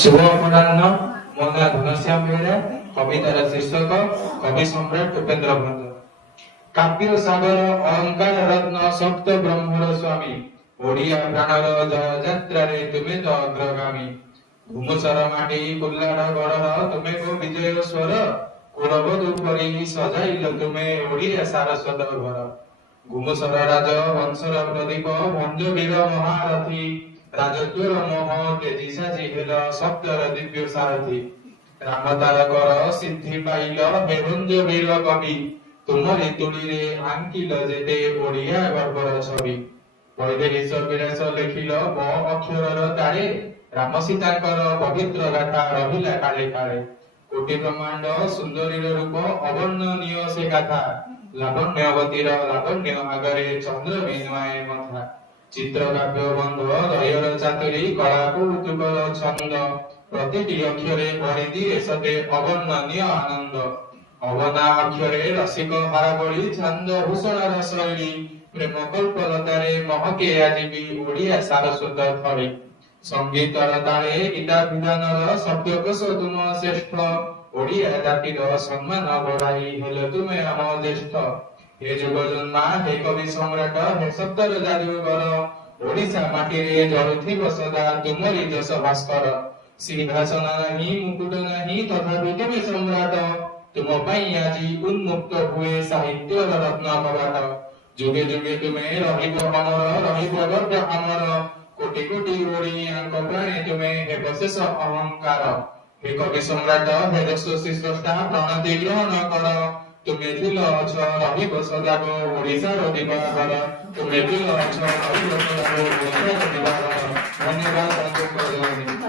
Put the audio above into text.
शुभ अपराह्न ମୋ ନାଁ ଘନଶ୍ୟାମ ବେହେରା। କବିତାର ଶୀର୍ଷକ କବି ସମ୍ରାଟ ଉପେନ୍ଦ୍ର ଭଞ୍ଜ। କାବ୍ୟ ସାଗର ଅଳଙ୍କାର ରତ୍ନ ସପ୍ତ ବ୍ରହ୍ମର ସ୍ୱାମୀ, ଓଡ଼ିଆ ପ୍ରାଣର ଯାତ୍ରାରେ ତୁମେ ତ ଅଗ୍ରଗାମୀ। ଘୁମୁସର ମାଟି କୁଲ୍ଲାର ଗଡ଼ର ତୁମେ ଗୋ ବିଜୟ ସ୍ୱର, କୁଳବଧୂ ପରି ସଜାଇଲ ତୁମେ ଓଡ଼ିଆ ସାରସ୍ୱତ ଘର। ଘୁମୁସର ରାଜ ବଂଶର ପ୍ରଦୀପ ଭଞ୍ଜ ବୀର ମହାରଥୀ, ରାଜତ୍ୱର ମୋହ ତେଜି ସାଜି ହେଲ ଶବ୍ଦର ଦିବ୍ୟ ସାରଥୀ। ରାମ ତାରକର ସିଦ୍ଧି ପାଇଲ ହେ ଭଞ୍ଜ ବୀର କବି, ତୁମରି ତୁଳିରେ ଆଙ୍କିଲ ଯେତେ ଓଡ଼ିଆ ଗର୍ବର ଛବି। ବୈଦେହୀଶ ବିଳାସ ଲେଖିଲ ମୋ ଅକ୍ଷରର ତାଳେ, ରାମ ସୀତାଙ୍କର ପବିତ୍ର ଗାଥା ରହିଲା କାଳେ କାଳେ। କୋଟି ବ୍ରହ୍ମାଣ୍ଡ ସୁନ୍ଦରୀର ରୂପ ଅବର୍ଣ୍ଣନୀୟ ସେ ଗାଥା, ଲାବଣ୍ୟବତୀର ଲାବଣ୍ୟ ଆଗରେ ଚନ୍ଦ୍ର ବିନୁଆଏ ମଥା। ଚିତ୍ର କାବ୍ୟ ବନ୍ଧ ଦୟର ଚାତୁରୀ କଳା କୌତୁକର ଛନ୍ଦ, ପ୍ରତିଟି ଅକ୍ଷରେ ଭରିଦିଏ ସତେ ଅବର୍ଣ୍ଣନୀୟ ଆନନ୍ଦ। ଅବନା ଅକ୍ଷରେ ରସିକ ହାରାବଳି ଛାନ୍ଦ ଭୂଷଣର ଶୈଳୀ, ପ୍ରେମ କଳ୍ପଲତାରେ ମହକେ ଆଜି ବି ଓଡ଼ିଆ ସାରସ୍ୱତ ଥଳି। ସଙ୍ଗୀତର ତାଳେ ଗୀତା ବିଧାନର ସତ୍ୟକୋଶ ତୁମ ଶ୍ରେଷ୍ଠ, ଓଡ଼ିଆ ଜାତିର ସମ୍ମାନ ବଢ଼ାଇ ହେଲେ ତୁମେ ଆମ ଜ୍ୟେଷ୍ଠ। ହେ ଯୁଗ ଜନ୍ମା ହେ କବି ସମ୍ରାଟ ହେ ଶବ୍ଦର ଯାଦୁକର, ଓଡ଼ିଶା ମାଟିରେ ଜଳୁଥିବ ସଦା ତୁମରି ଯଶ ଭାସ୍କର। ସିଂହାସନ ନାହିଁ ମୁକୁଟ ନାହିଁ ତଥାପି ତୁମେ ସମ୍ରାଟ, ତୁମ ପାଇଁ ଆଜି ଉନ୍ମୁକ୍ତ ହୁଏ ସାହିତ୍ୟର ରତ୍ନ କବାଟ। ଯୁଗେ ଯୁଗେ ତୁମେ ରହିବ ଅମର ରହିବ ଗର୍ବ ଆମର, କୋଟି କୋଟି ଓଡ଼ିଆଙ୍କ ପ୍ରାଣେ ତୁମେ ହେବ ଶେଷ ଅହଙ୍କାର। ହେ କବି ସମ୍ରାଟ ହେ ଯଶସ୍ୱୀ ସ୍ରଷ୍ଟା ପ୍ରଣତି ଗ୍ରହଣ କର, ତୁମେ ଥିଲ ଅଛ ରହିବ ସଦାଗ ଓଡ଼ିଶାର ଦିବାକର। ତୁମେ ଥିଲ ଅଛ ରହିବ ସଦାଗ ଓଡ଼ିଶାର ଦିବାକର। ଧନ୍ୟବାଦ।